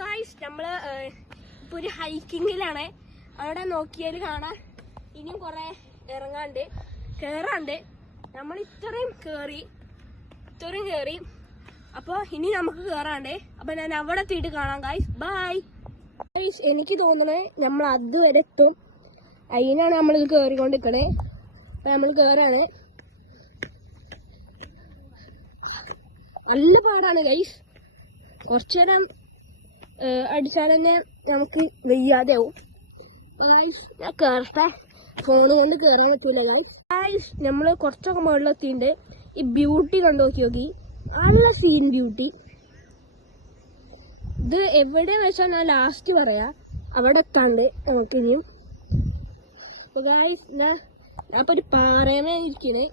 Guys നമ്മള് ഇപ്പൊ ഒരു ഹൈക്കിങ്ങിലാണ്. അവിടെ നോക്കിയാൽ കാണാം ഇനിയും കുറെ ഇറങ്ങാണ്ട് കേറാണ്ട്. നമ്മൾ ഇത്രയും കേറി അപ്പൊ ഇനി നമുക്ക് കേറാണ്ട്. അപ്പൊ ഞാൻ അവിടെ എത്തിയിട്ട് കാണാം ഗായ്സ്. ബൈ. എനിക്ക് തോന്നണേ നമ്മൾ അതുവരെ എത്തും. അതിനാണ് നമ്മളിത് കേറിക്കൊണ്ടിരിക്കണേ. അപ്പൊ നമ്മൾ കേറാണ്. നല്ല പാടാണ് ഗൈസ്. കുറച്ചുനേരം അടിച്ചാൽ തന്നെ നമുക്ക് വയ്യാതെ ആവും. ഞാൻ കേറട്ടെ. ഫോണ് കൊണ്ട് കയറാൻ പറ്റൂല ഗൈസ്. നമ്മള് കുറച്ചൊക്കെ മുകളിലെത്തിണ്ട്. ഈ ബ്യൂട്ടി കണ്ടു നോക്കി. നല്ല സീൻ ബ്യൂട്ടി. ഇത് എവിടെ വെച്ചാൽ ഞാൻ ലാസ്റ്റ് പറയാ. അവിടെ എത്താണ്ട് നമുക്ക് ഇനിയും. അപ്പൊ ഗൈസ് ഞാനിപ്പോ ഒരു പാറയമേ ഇരിക്കണേ.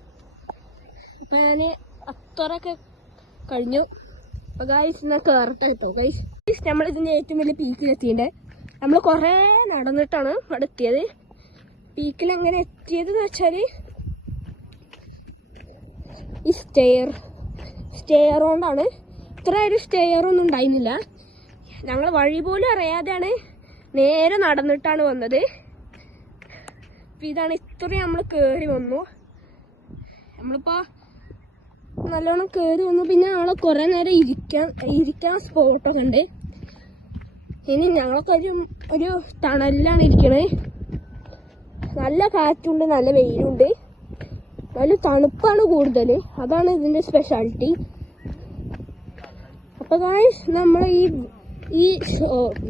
അപ്പൊ ഞാന് അത്രയൊക്കെ കഴിഞ്ഞു. അപ്പൊ ഗൈസ് ഞാൻ കേറട്ടെ കേട്ടോ ഗൈസ്. നമ്മളിതിന്റെ ഏറ്റവും വലിയ പീക്കിലെത്തിണ്ടേ. നമ്മൾ കൊറേ നടന്നിട്ടാണ് അവിടെ എത്തിയത്. പീക്കിൽ എങ്ങനെ എത്തിയതെന്ന് വെച്ചാല് ഈ സ്റ്റെയർ കൊണ്ടാണ്. ഇത്ര ഒരു സ്റ്റെയർ ഒന്നും ഉണ്ടായിരുന്നില്ല. ഞങ്ങൾ വഴി പോലും അറിയാതെയാണ് നേരെ നടന്നിട്ടാണ് വന്നത്. ഇതാണ് ഇത്രയും നമ്മൾ കേറി വന്നു. നമ്മളിപ്പോ നല്ലോണം കേറി വന്നു. പിന്നെ ഞങ്ങളെ കുറെ നേരം ഇരിക്കാൻ സ്പോട്ടൊക്കെ ഉണ്ട്. ഇനി ഞങ്ങളൊക്കെ ഒരു തണലിലാണ് ഇരിക്കണേ. നല്ല കാറ്റുണ്ട്, നല്ല വെയിലുണ്ട്, നല്ല തണുപ്പാണ് കൂടുതൽ. അതാണ് ഇതിന്റെ സ്പെഷ്യാലിറ്റി. അപ്പൊ ഗായ്സ് നമ്മൾ ഈ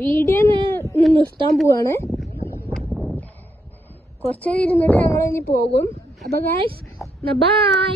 വീഡിയോ നിർത്താൻ പോവാണ്. കുറച്ച് ഇരുന്നിട്ട് ഞങ്ങൾ ഇനി പോകും. അപ്പൊ ഗായ്സ് ബൈ.